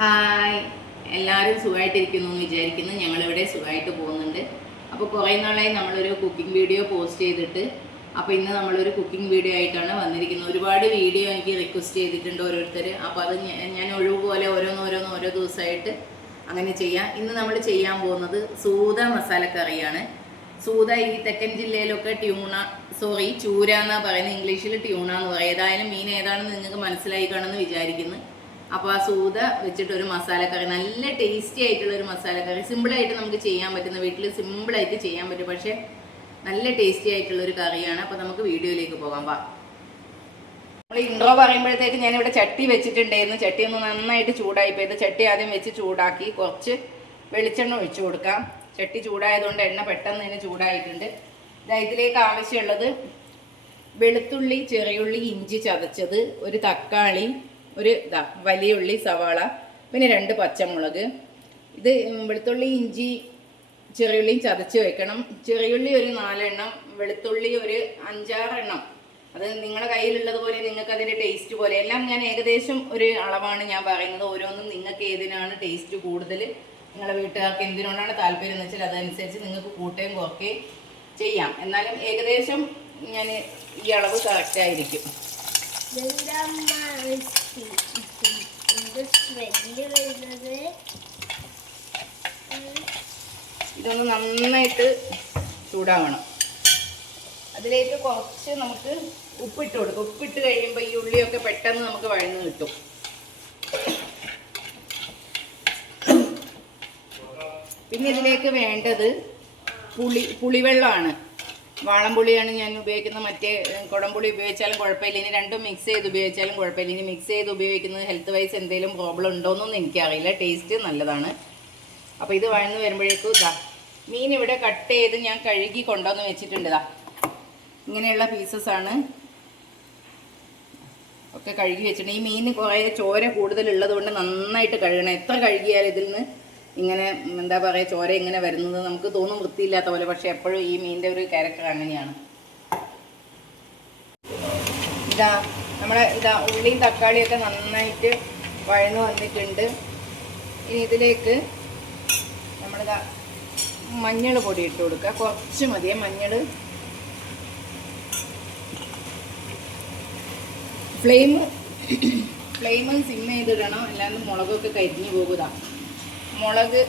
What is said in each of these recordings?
Hi, എല്ലാവരും സുഖമായിട്ടിരിക്കുന്നു എന്ന് വിചാരിക്കുന്നു. ഞങ്ങളിവിടെ സുഖമായിട്ട് പോകുന്നുണ്ട്. അപ്പോൾ കുറേ നാളായി നമ്മളൊരു കുക്കിംഗ് വീഡിയോ പോസ്റ്റ് ചെയ്തിട്ട്. അപ്പോൾ ഇന്ന് നമ്മളൊരു കുക്കിംഗ് വീഡിയോ ആയിട്ടാണ് വന്നിരിക്കുന്നത്. ഒരുപാട് വീഡിയോ എനിക്ക് റിക്വസ്റ്റ് ചെയ്തിട്ടുണ്ട് ഓരോരുത്തർ. അപ്പോൾ അത് ഞാൻ ഒഴിവുപോലെ ഓരോ ദിവസമായിട്ട് അങ്ങനെ ചെയ്യാം. ഇന്ന് നമ്മൾ ചെയ്യാൻ പോകുന്നത് സൂത മസാലക്കറിയാണ്. സൂത ഈ തെക്കൻ ജില്ലയിലൊക്കെ ചൂര എന്നാണ് പറയുന്നത്. ഇംഗ്ലീഷിൽ ട്യൂണ എന്ന് പറയും. ഏതായാലും മീൻ ഏതാണെന്ന് നിങ്ങൾക്ക് മനസ്സിലായി കാണുമെന്ന് വിചാരിക്കുന്നു. അപ്പോൾ ആ സൂത വെച്ചിട്ടൊരു മസാലക്കറി, നല്ല ടേസ്റ്റി ആയിട്ടുള്ളൊരു മസാലക്കറി, സിമ്പിളായിട്ട് നമുക്ക് ചെയ്യാൻ പറ്റുന്ന, വീട്ടിൽ സിമ്പിളായിട്ട് ചെയ്യാൻ പറ്റും, പക്ഷേ നല്ല ടേസ്റ്റി ആയിട്ടുള്ളൊരു കറിയാണ്. അപ്പോൾ നമുക്ക് വീഡിയോയിലേക്ക് പോകാം. നമ്മൾ ഇൻട്രോ പറയുമ്പോഴത്തേക്ക് ഞാനിവിടെ ചട്ടി വെച്ചിട്ടുണ്ടായിരുന്നു. ചട്ടി ഒന്ന് നന്നായിട്ട് ചൂടായിപ്പോൾ ഇത് ചട്ടി ആദ്യം വെച്ച് ചൂടാക്കി കുറച്ച് വെളിച്ചെണ്ണ ഒഴിച്ചു കൊടുക്കാം. ചട്ടി ചൂടായതുകൊണ്ട് എണ്ണ പെട്ടെന്ന് തന്നെ ചൂടായിട്ടുണ്ട്. ഇതിലേക്ക് ആവശ്യമുള്ളത് വെളുത്തുള്ളി, ചെറിയുള്ളി, ഇഞ്ചി ചതച്ചത്, ഒരു തക്കാളി, ഒരു വലിയ ഉള്ളി, സവാള, പിന്നെ 2 പച്ചമുളക്. ഇത് വെളുത്തുള്ളി, ഇഞ്ചി, ചെറിയുള്ളിയും ചതച്ച് വെക്കണം. ചെറിയുള്ളി ഒരു 4 എണ്ണം, വെളുത്തുള്ളി ഒരു 5-6 എണ്ണം. അത് നിങ്ങളുടെ കയ്യിലുള്ളതുപോലെ, നിങ്ങൾക്ക് അതിൻ്റെ ടേസ്റ്റ് പോലെ എല്ലാം ഞാൻ ഏകദേശം ഒരു അളവാണ് ഞാൻ പറയുന്നത്. ഓരോന്നും നിങ്ങൾക്ക് ഏതിനാണ് ടേസ്റ്റ് കൂടുതൽ, നിങ്ങളുടെ വീട്ടുകാർക്ക് എന്തിനോടാണ് താല്പര്യം എന്ന് വെച്ചാൽ അതനുസരിച്ച് നിങ്ങൾക്ക് കൂട്ടുകയും കുറയ്ക്കുകയും ചെയ്യാം. എന്നാലും ഏകദേശം ഞാൻ ഈ അളവ് കറക്റ്റായിരിക്കും. ഇതൊന്ന് നന്നായിട്ട് ചൂടാവണം. അതിലേക്ക് കുറച്ച് നമുക്ക് ഉപ്പിട്ട് കൊടുക്കും. ഉപ്പിട്ട് കഴിയുമ്പോൾ ഈ ഉള്ളിയൊക്കെ പെട്ടെന്ന് നമുക്ക് വഴന്ന് കിട്ടും. പിന്നെ ഇതിലേക്ക് വേണ്ടത് പുളിവെള്ളമാണ്. വാളംപുളിയാണ് ഞാൻ ഉപയോഗിക്കുന്നത്. മറ്റേ കുടംപുളി ഉപയോഗിച്ചാലും കുഴപ്പമില്ല. ഇനി രണ്ടും മിക്സ് ചെയ്ത് ഉപയോഗിച്ചാലും കുഴപ്പമില്ല. ഇനി മിക്സ് ചെയ്ത് ഉപയോഗിക്കുന്നത് ഹെൽത്ത് വൈസ് എന്തെങ്കിലും പ്രോബ്ലം ഉണ്ടോയെന്നൊന്നും എനിക്കറിയില്ല. ടേസ്റ്റ് നല്ലതാണ്. അപ്പോൾ ഇത് വഴന്ന് വരുമ്പോഴേക്കും മീൻ ഇവിടെ കട്ട് ചെയ്ത് ഞാൻ കഴുകി കൊണ്ടുവന്ന് വെച്ചിട്ടുണ്ട്. ഇങ്ങനെയുള്ള പീസസാണ് ഒക്കെ കഴുകി വെച്ചിട്ടുണ്ട്. ഈ മീൻ കുറേ ചോര കൂടുതലുള്ളത് കൊണ്ട് നന്നായിട്ട് കഴുകണം. എത്ര കഴുകിയാലും ഇതിൽ നിന്ന് ഇങ്ങനെ എന്താ പറയുക, ചോര ഇങ്ങനെ വരുന്നത് നമുക്ക് തോന്നും വൃത്തിയില്ലാത്ത പോലെ. പക്ഷെ എപ്പോഴും ഈ മീനിൻ്റെ ഒരു ക്യാരക്ടർ അങ്ങനെയാണ്. നമ്മുടെ ഉള്ളിയും തക്കാളിയൊക്കെ നന്നായിട്ട് വഴന്ന് വന്നിട്ടുണ്ട്. ഇനി ഇതിലേക്ക് നമ്മളിതാ മഞ്ഞൾ പൊടി ഇട്ട് കൊടുക്കുക. കുറച്ച് മതിയേ മഞ്ഞൾ. ഫ്ലെയിം സിം ചെയ്തിടണം, അല്ലാണ്ട് മുളകൊക്കെ കരിഞ്ഞു പോകുക. മുളക്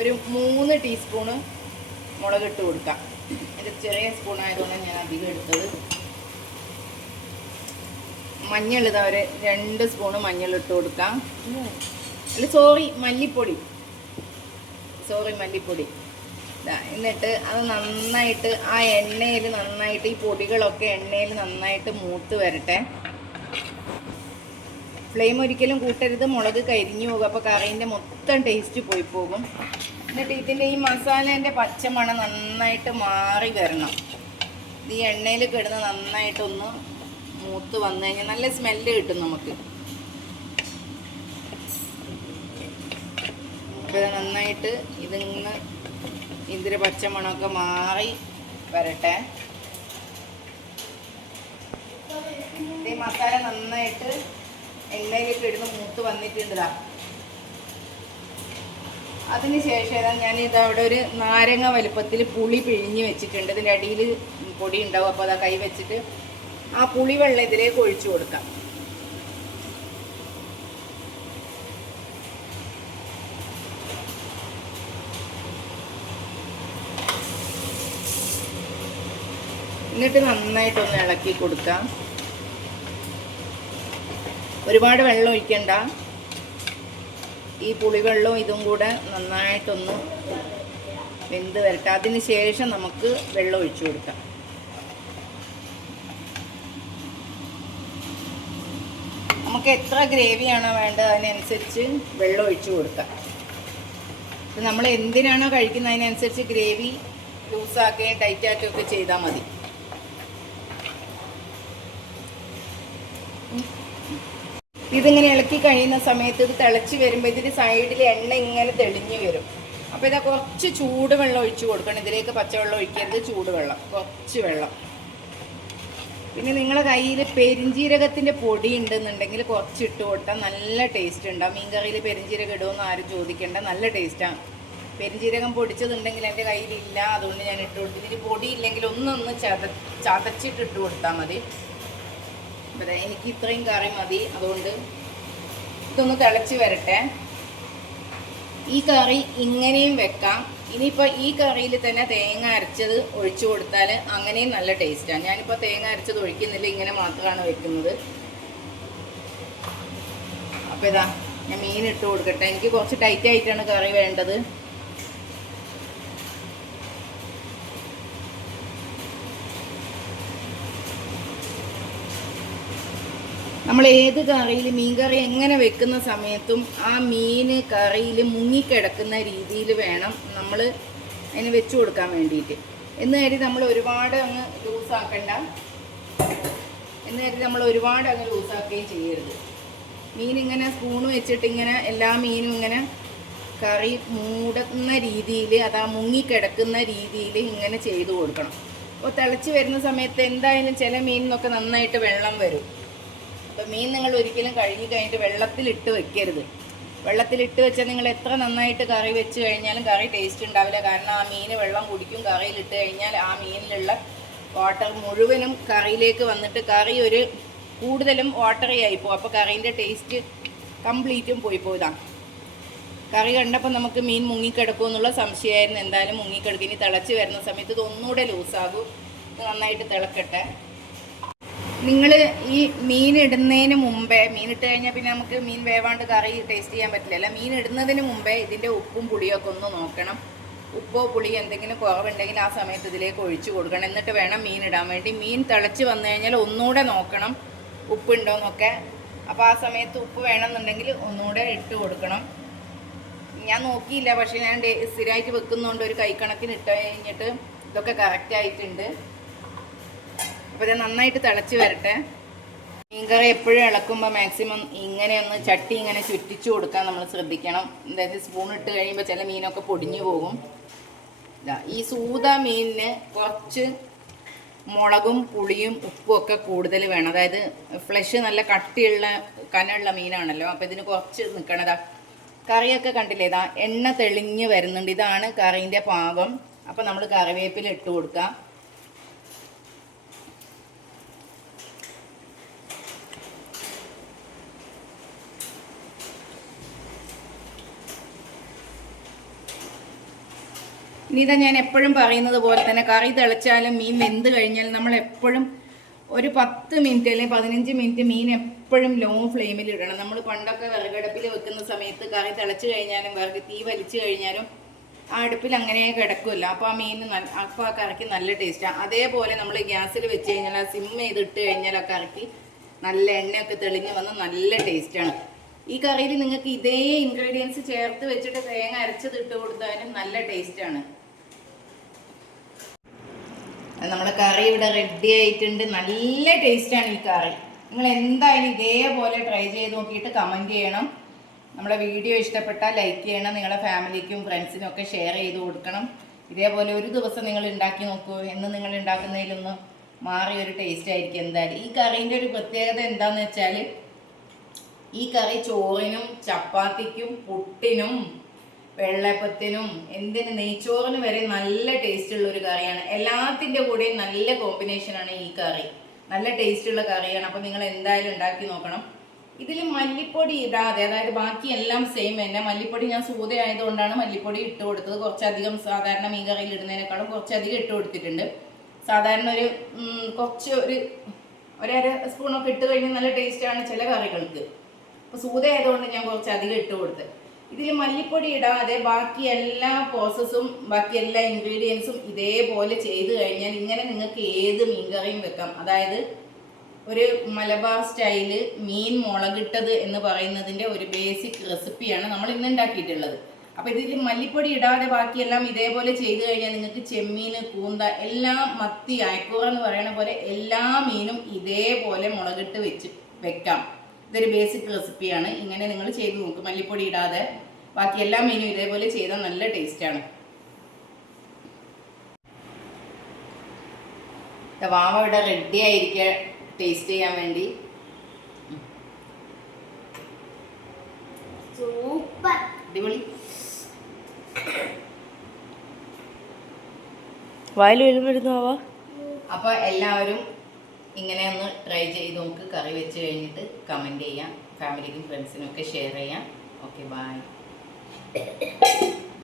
ഒരു 3 ടീസ്പൂണ് മുളക് ഇട്ട് കൊടുക്കാം. ഇത് ചെറിയ സ്പൂണായതുകൊണ്ടാണ് ഞാൻ അധികം എടുത്തത്. മഞ്ഞൾ ഒരു 2 സ്പൂണ് മഞ്ഞൾ ഇട്ട് കൊടുക്കാം. മല്ലിപ്പൊടി. എന്നിട്ട് അത് നന്നായിട്ട് ആ എണ്ണയിൽ നന്നായിട്ട് ഈ പൊടികളൊക്കെ എണ്ണയിൽ നന്നായിട്ട് മൂത്ത് വരട്ടെ. ഫ്ലെയിം ഒരിക്കലും കൂട്ടരുത്, മുളക് കരിഞ്ഞു പോകും. അപ്പോൾ കറീൻ്റെ മൊത്തം ടേസ്റ്റ് പോയി പോകും. എന്നിട്ട് ഇതിൻ്റെ ഈ മസാലേൻ്റെ പച്ചമണം നന്നായിട്ട് മാറി വരണം. ഈ എണ്ണയിൽ കിടന്ന് നന്നായിട്ടൊന്ന് മൂത്ത് വന്നു കഴിഞ്ഞാൽ നല്ല സ്മെല്ല് കിട്ടും നമുക്ക്. അപ്പോൾ നന്നായിട്ട് ഇതിൻ്റെ പച്ചമണമൊക്കെ മാറി വരട്ടെ. ഈ മസാല നന്നായിട്ട് എണ്ണയിലേക്ക് ഇടുന്ന മൂത്ത് വന്നിട്ടുണ്ട്. അതിന് ശേഷം ഞാനിതവിടെ ഒരു നാരങ്ങ വലുപ്പത്തിൽ പുളി പിഴിഞ്ഞ് വെച്ചിട്ടുണ്ട്. ഇതിൻ്റെ അടിയിൽ പൊടി ഉണ്ടാവും. അപ്പോൾ അതാ കൈ വെച്ചിട്ട് ആ പുളിവെള്ളം ഇതിലേക്ക് ഒഴിച്ചു കൊടുക്കാം. എന്നിട്ട് നന്നായിട്ടൊന്ന് ഇളക്കി കൊടുക്കാം. ഒരുപാട് വെള്ളം ഒഴിക്കണ്ട. ഈ പുളിവെള്ളവും ഇതും കൂടെ നന്നായിട്ടൊന്ന് വെന്ത് വരട്ടെ. അതിന് ശേഷം നമുക്ക് വെള്ളം ഒഴിച്ചു കൊടുക്കാം. നമുക്ക് എത്ര ഗ്രേവിയാണോ വേണ്ടത് അതിനനുസരിച്ച് വെള്ളം ഒഴിച്ചു കൊടുക്കാം. നമ്മൾ എന്തിനാണോ കഴിക്കുന്നത് അതിനനുസരിച്ച് ഗ്രേവി ലൂസാക്കുകയും ടൈറ്റാക്കുകയൊക്കെ ചെയ്താൽ മതി. ഇതിങ്ങനെ ഇളക്കി കഴിയുന്ന സമയത്ത് ഇത് തിളച്ച് വരുമ്പോൾ ഇതിന് സൈഡിൽ എണ്ണ ഇങ്ങനെ തെളിഞ്ഞ് വരും. അപ്പോൾ ഇതാ കുറച്ച് ചൂടുവെള്ളം ഒഴിച്ച് കൊടുക്കണം. ഇതിലേക്ക് പച്ചവെള്ളം ഒഴിക്കരുത്, ചൂടുവെള്ളം, കുറച്ച് വെള്ളം. പിന്നെ നിങ്ങളുടെ കയ്യിൽ പെരിഞ്ജീരകത്തിൻ്റെ പൊടി ഉണ്ടെന്നുണ്ടെങ്കിൽ കുറച്ച് ഇട്ട് കൊടുത്താൽ നല്ല ടേസ്റ്റ് ഉണ്ടാവും. മീൻ കറിയിൽ പെരിഞ്ജീരകം ഇടുമെന്ന് ആരും ചോദിക്കേണ്ട, നല്ല ടേസ്റ്റാണ്. പെരിഞ്ജീരകം പൊടിച്ചതുണ്ടെങ്കിൽ എൻ്റെ കയ്യിലില്ല, അതുകൊണ്ട് ഞാൻ ഇട്ട് കൊടുത്തു. ഇതിന് പൊടി ഇല്ലെങ്കിൽ ഒന്നൊന്ന് ചതച്ചിട്ട് ഇട്ട് കൊടുത്താൽ മതി. അപ്പോൾ എനിക്ക് ഇത്രയും കറി മതി, അതുകൊണ്ട് ഇതൊന്ന് തിളച്ച് വരട്ടെ. ഈ കറി ഇങ്ങനെയും വെക്കാം. ഇനിയിപ്പോൾ ഈ കറിയിൽ തന്നെ തേങ്ങ അരച്ചത് ഒഴിച്ചു കൊടുത്താൽ അങ്ങനെയും നല്ല ടേസ്റ്റാണ്. ഞാനിപ്പോൾ തേങ്ങ അരച്ചത് ഒഴിക്കുന്നില്ല, ഇങ്ങനെ മാത്രമാണ് വെക്കുന്നത്. അപ്പോൾ ഇതാ ഞാൻ മീൻ ഇട്ട് കൊടുക്കട്ടെ. എനിക്ക് കുറച്ച് ടൈറ്റായിട്ടാണ് കറി വേണ്ടത്. നമ്മൾ ഏത് കറിയിൽ മീൻ കറി എങ്ങനെ വെക്കുന്ന സമയത്തും ആ മീൻ കറിയിൽ മുങ്ങിക്കിടക്കുന്ന രീതിയിൽ വേണം നമ്മൾ അതിന് വെച്ച് കൊടുക്കാൻ വേണ്ടിയിട്ട്. എന്ന് കരുതി നമ്മൾ ഒരുപാട് അങ്ങ് ലൂസാക്കണ്ട, എന്ന് കരുതി നമ്മൾ ഒരുപാട് അങ്ങ് ലൂസാക്കുകയും ചെയ്യരുത്. മീൻ ഇങ്ങനെ സ്പൂൺ വെച്ചിട്ട് ഇങ്ങനെ എല്ലാ മീനും ഇങ്ങനെ കറി മൂടുന്ന രീതിയിൽ, അതാ മുങ്ങിക്കിടക്കുന്ന രീതിയിൽ ഇങ്ങനെ ചെയ്ത് കൊടുക്കണം. അപ്പോൾ തിളച്ച് വരുന്ന സമയത്ത് എന്തായാലും ചില മീനിനൊക്കെ നന്നായിട്ട് വെള്ളം വരും. അപ്പോൾ മീൻ നിങ്ങൾ ഒരിക്കലും കഴുകി കഴിഞ്ഞിട്ട് വെള്ളത്തിലിട്ട് വെക്കരുത്. വെള്ളത്തിലിട്ട് വെച്ചാൽ നിങ്ങൾ എത്ര നന്നായിട്ട് കറി വെച്ച് കഴിഞ്ഞാലും കറി ടേസ്റ്റ് ഉണ്ടാവില്ല. കാരണം ആ മീൻ വെള്ളം കുടിക്കും. കറിയിലിട്ട് കഴിഞ്ഞാൽ ആ മീനിലുള്ള വാട്ടർ മുഴുവനും കറിയിലേക്ക് വന്നിട്ട് കറി ഒരു കൂടുതലും വാട്ടറി ആയിപ്പോവും. അപ്പോൾ കറീൻ്റെ ടേസ്റ്റ് കംപ്ലീറ്റും പോയിപ്പോയതാണ്. കറി കണ്ടപ്പോൾ നമുക്ക് മീൻ മുങ്ങിക്കിടക്കും എന്നുള്ള സംശയമായിരുന്നു. എന്തായാലും മുങ്ങിക്കിടക്കും. ഇനി തിളച്ച് വരുന്ന സമയത്ത് ഇത് ഒന്നുകൂടെ ലൂസാകും. ഇത് നന്നായിട്ട് തിളക്കട്ടെ. നിങ്ങൾ ഈ മീൻ ഇടുന്നതിന് മുമ്പേ, മീൻ ഇട്ട് കഴിഞ്ഞാൽ പിന്നെ നമുക്ക് മീൻ വേവാണ്ട് കറി ടേസ്റ്റ് ചെയ്യാൻ പറ്റില്ല. മീൻ ഇടുന്നതിന് മുമ്പേ ഇതിൻ്റെ ഉപ്പും പുളിയൊക്കെ ഒന്ന് നോക്കണം. ഉപ്പോ പുളിയോ എന്തെങ്കിലും കുറവുണ്ടെങ്കിൽ ആ സമയത്ത് ഇതിലേക്ക് ഒഴിച്ചു കൊടുക്കണം. എന്നിട്ട് വേണം മീൻ ഇടാൻ വേണ്ടി. മീൻ തിളച്ച് വന്നു കഴിഞ്ഞാൽ ഒന്നുകൂടെ നോക്കണം ഉപ്പുണ്ടോയെന്നൊക്കെ. അപ്പോൾ ആ സമയത്ത് ഉപ്പ് വേണമെന്നുണ്ടെങ്കിൽ ഒന്നുകൂടെ ഇട്ട് കൊടുക്കണം. ഞാൻ നോക്കിയില്ല, പക്ഷേ ഞാൻ സ്ഥിരമായിട്ട് വെക്കുന്നതുകൊണ്ട് ഒരു കൈക്കണക്കിന് ഇട്ട് കഴിഞ്ഞിട്ട് ഇതൊക്കെ കറക്റ്റായിട്ടുണ്ട്. അപ്പോൾ ഇത് നന്നായിട്ട് തിളച്ച് വരട്ടെ. മീൻകറി എപ്പോഴും ഇളക്കുമ്പോൾ മാക്സിമം ഇങ്ങനെ ഒന്ന് ചട്ടി ഇങ്ങനെ ചുറ്റിച്ചു കൊടുക്കാൻ നമ്മൾ ശ്രദ്ധിക്കണം. അതായത് സ്പൂൺ ഇട്ട് കഴിയുമ്പോൾ ചില മീനൊക്കെ പൊടിഞ്ഞു പോകും. ഈ സൂത മീനിന് കുറച്ച് മുളകും പുളിയും ഉപ്പും ഒക്കെ കൂടുതൽ വേണം. അതായത് ഫ്ലഷ് നല്ല കട്ടിയുള്ള കനമുള്ള മീനാണല്ലോ, അപ്പോൾ ഇതിന് കുറച്ച് നിൽക്കണതാ. കറിയൊക്കെ കണ്ടില്ലേ, ഇതാ എണ്ണ തെളിഞ്ഞ് വരുന്നുണ്ട്. ഇതാണ് കറീൻ്റെ പാകം. അപ്പോൾ നമ്മൾ കറിവേപ്പില ഇട്ട് കൊടുക്കാം. ഇനി ഇതാ ഞാൻ എപ്പോഴും പറയുന്നത് പോലെ തന്നെ കറി തിളച്ചാലും മീൻ വെന്ത് കഴിഞ്ഞാലും നമ്മൾ എപ്പോഴും ഒരു 10 മിനിറ്റ് അല്ലെങ്കിൽ 15 മിനിറ്റ് മീൻ എപ്പോഴും ലോ ഫ്ലെയിമിൽ ഇടണം. നമ്മൾ പണ്ടൊക്കെ വിറകടുപ്പിൽ വെക്കുന്ന സമയത്ത് കറി തിളച്ച് കഴിഞ്ഞാലും വിറക് തീ വലിച്ചു കഴിഞ്ഞാലും ആ അടുപ്പിൽ അങ്ങനെ കിടക്കുമല്ലോ. അപ്പോൾ ആ മീൻ അപ്പോൾ ആ കറിക്ക് നല്ല ടേസ്റ്റാണ്. അതേപോലെ നമ്മൾ ഗ്യാസിൽ വെച്ച് കഴിഞ്ഞാൽ ആ സിം ചെയ്തിട്ട് കഴിഞ്ഞാൽ ആ കറിക്ക് നല്ല എണ്ണയൊക്കെ തെളിഞ്ഞ് വന്ന് നല്ല ടേസ്റ്റാണ്. ഈ കറിയിൽ നിങ്ങൾക്ക് ഇതേ ഇൻഗ്രീഡിയൻസ് ചേർത്ത് വെച്ചിട്ട് തേങ്ങ അരച്ചത് ഇട്ട് കൊടുത്താലും നല്ല ടേസ്റ്റാണ്. നമ്മുടെ കറി ഇവിടെ റെഡി ആയിട്ടുണ്ട്. നല്ല ടേസ്റ്റാണ് ഈ കറി. നിങ്ങൾ എന്തായാലും ഇതേപോലെ ട്രൈ ചെയ്ത് നോക്കിയിട്ട് കമൻറ്റ് ചെയ്യണം. നമ്മുടെ വീഡിയോ ഇഷ്ടപ്പെട്ടാൽ ലൈക്ക് ചെയ്യണം. നിങ്ങളുടെ ഫാമിലിക്കും ഫ്രണ്ട്സിനും ഒക്കെ ഷെയർ ചെയ്ത് കൊടുക്കണം. ഇതേപോലെ ഒരു ദിവസം നിങ്ങൾ ഉണ്ടാക്കി നോക്കൂ. എന്ന് നിങ്ങൾ ഉണ്ടാക്കുന്നതിലൊന്ന് മാറിയൊരു ടേസ്റ്റ് ആയിരിക്കും എന്തായാലും. ഈ കറീൻ്റെ ഒരു പ്രത്യേകത എന്താണെന്ന് വെച്ചാൽ ഈ കറി ചോറിനും ചപ്പാത്തിക്കും പുട്ടിനും വെള്ളപ്പത്തിനും എന്തിന് നെയ്ച്ചോറിന് വരെ നല്ല ടേസ്റ്റുള്ള ഒരു കറിയാണ്. എല്ലാത്തിൻ്റെ കൂടെയും നല്ല കോമ്പിനേഷനാണ് ഈ കറി. നല്ല ടേസ്റ്റുള്ള കറിയാണ്. അപ്പോൾ നിങ്ങൾ എന്തായാലും ഉണ്ടാക്കി നോക്കണം. ഇതിൽ മല്ലിപ്പൊടി ഇടാതെ, അതായത് ബാക്കി എല്ലാം സെയിം തന്നെ. മല്ലിപ്പൊടി ഞാൻ സൂത ആയതുകൊണ്ടാണ് മല്ലിപ്പൊടി ഇട്ട് കൊടുത്തത്. കുറച്ചധികം സാധാരണ മീൻ കറിയിൽ ഇടുന്നതിനേക്കാളും കുറച്ചധികം ഇട്ട് കൊടുത്തിട്ടുണ്ട്. സാധാരണ കുറച്ച് ഒരു അര സ്പൂണൊക്കെ ഇട്ട് കഴിഞ്ഞാൽ നല്ല ടേസ്റ്റാണ് ചില കറികൾക്ക്. അപ്പോൾ സൂത ആയതുകൊണ്ട് ഞാൻ കുറച്ചധികം ഇട്ട് കൊടുത്ത്. ഇതിൽ മല്ലിപ്പൊടി ഇടാതെ ബാക്കി എല്ലാ പ്രോസസ്സും ബാക്കി എല്ലാ ഇൻഗ്രീഡിയൻസും ഇതേപോലെ ചെയ്ത് കഴിഞ്ഞാൽ ഇങ്ങനെ നിങ്ങൾക്ക് ഏത് മീൻ കറിയും വെക്കാം. അതായത് ഒരു മലബാർ സ്റ്റൈല് മീൻ മുളകിട്ടത് എന്ന് പറയുന്നതിൻ്റെ ഒരു ബേസിക് റെസിപ്പിയാണ് നമ്മൾ ഇന്ന് ഉണ്ടാക്കിയിട്ടുള്ളത്. അപ്പോൾ ഇതിൽ മല്ലിപ്പൊടി ഇടാതെ ബാക്കിയെല്ലാം ഇതേപോലെ ചെയ്ത് കഴിഞ്ഞാൽ നിങ്ങൾക്ക് ചെമ്മീൻ, കൂന്ത, എല്ലാം മത്തി, അയക്കൂറ എന്ന് പറയുന്ന പോലെ എല്ലാ മീനും ഇതേപോലെ മുളകിട്ട് വെക്കാം. ഇതൊരു ബേസിക് റെസിപ്പിയാണ്. ഇങ്ങനെ നിങ്ങൾ ചെയ്ത് നോക്കും. മല്ലിപ്പൊടി ഇടാതെ ബാക്കി എല്ലാ മീനും ഇതേപോലെ ചെയ്താൽ നല്ല ടേസ്റ്റാണ്. വാവ ഇവിടെ റെഡി ആയിരിക്കുക ടേസ്റ്റ് ചെയ്യാൻ വേണ്ടി. സൂപ്പർ അടിപൊളി. വായിൽ വരുമ്പോഴാവാ. അപ്പോൾ എല്ലാവരും ഇങ്ങനെ ഒന്ന് ട്രൈ ചെയ്ത് നമുക്ക് കറി വെച്ച് കഴിഞ്ഞിട്ട് കമൻറ്റ് ചെയ്യാം. ഫാമിലിക്കും ഫ്രണ്ട്സിനും ഒക്കെ ഷെയർ ചെയ്യാം. Okay, by.